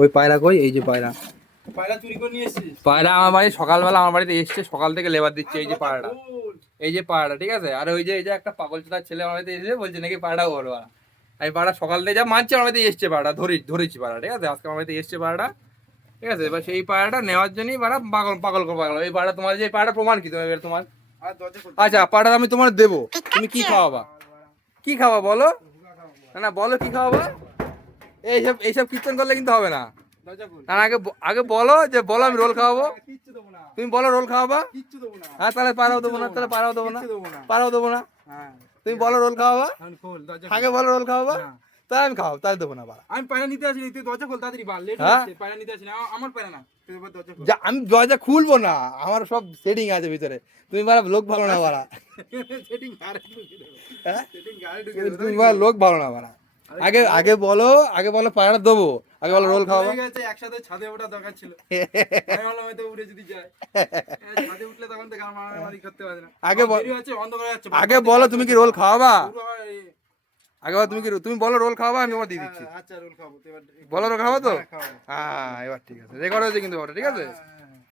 ওই পায়রা কই? এই যে পায়রা। পায়রা চুরি করে নিয়ে এসেছিস? পায়রা আমার বাড়ি সকালবেলা আমার বাড়িতে এসছে, সকাল থেকে লেবার দিচ্ছে। এই যে পায়রাটা, খোল। এই যে পায়রাটা, ঠিক আছে। আর ওই যে এই যে একটা পাগল চোদার ছেলে আমার বাড়িতে এসে বলছে নাকি পায়রা ওর বাড়া। এই পায়রা সকাল থেকে যা মানছে আমার বাড়িতে এসছে পায়রা, ধরেছি পায়রা, ঠিক আছে। আজকে আমার বাড়িতে এসছে পায়রাটা, ঠিক আছে। এবার সেই পায়রাটা নেওয়ার জন্যই পায়রা পাগল পাগল করে পাগল। এই পায়রা তোমার, যে পায়রাটা প্রমাণ কি তোমার, এবার তোমার। আর দরজা খোল। আচ্ছা, পায়রাটা আমি তোমার দেবো, তুমি কি খাওয়াবা? কি খাওয়া বলো? না না, বলো কি খাওয়াবা? এইসব এইসব কীর্তন করলে কিন্তু হবে না। দরজা খোল। না, আগে আগে বলো যে বলো, আমি রোল খাওয়াবো। কিচ্ছু দেবো না। তুমি বলো রোল খাওয়াবা। কিচ্ছু দেবো না। হ্যাঁ, তাহলে পায়রাও দেবো না, তাহলে পায়রাও দেবো না, কিচ্ছু দেবো না। পায়রাও দেবো না। হ্যাঁ। তুমি বলো রোল খাওয়াবা। এখন খোল দরজা আগে খোল। বলো রোল খাওয়াবা, না। তাহলে আমি খাওয়াবো, তাহলে দেবো না পায়রা। আমি পায়রা নিতে আসিনি, তুই দরজা খোল তাড়াতাড়ি, বা লেট হ্যাঁ? হচ্ছে। পায়রা নিতে আসিনি, আমার পায়রা না, তুই এবার দরজা খোল। যা, আমি দরজা খুলবো না, আমার সব সেটিং আছে ভিতরে। তুমি বারা লোক ভালো না বারা। সেটিং গাড়ি ঢুকে দেবো। হ্যাঁ, সেটিং গাড়ি ঢুকে দেবো। তুমি বারা লোক ভালো না বারা। আগে আগে বলো, আগে বলো পায়রা দেবো, আগে বলো রোল খাওয়াবা। হয়ে গেছে, একসাথে ছাদে ওঠা দরকার ছিল। আমি ভাবলাম হয়তো উড়ে যদি যায়। ছাদে উঠলে তখন থেকে আমার মারামারি করতে পারে না। আগে আমার দেরি হচ্ছে, অন্ধকার হয়ে যাচ্ছে। আগে বলো তুমি কি রোল খাওয়াবা। পুরো আবার আগে বলো তুমি কি, তুমি বলো রোল খাওয়াবা, আমি তোমার দিয়ে দিচ্ছি। আচ্ছা রোল খাবো তো এবার। বলো রোল খাওয়াবো তো। হ্যাঁ, খাওয়াবো। হ্যাঁ, এবার ঠিক আছে, রেকর্ড হয়েছে কিন্তু ওটা, ঠিক আছে।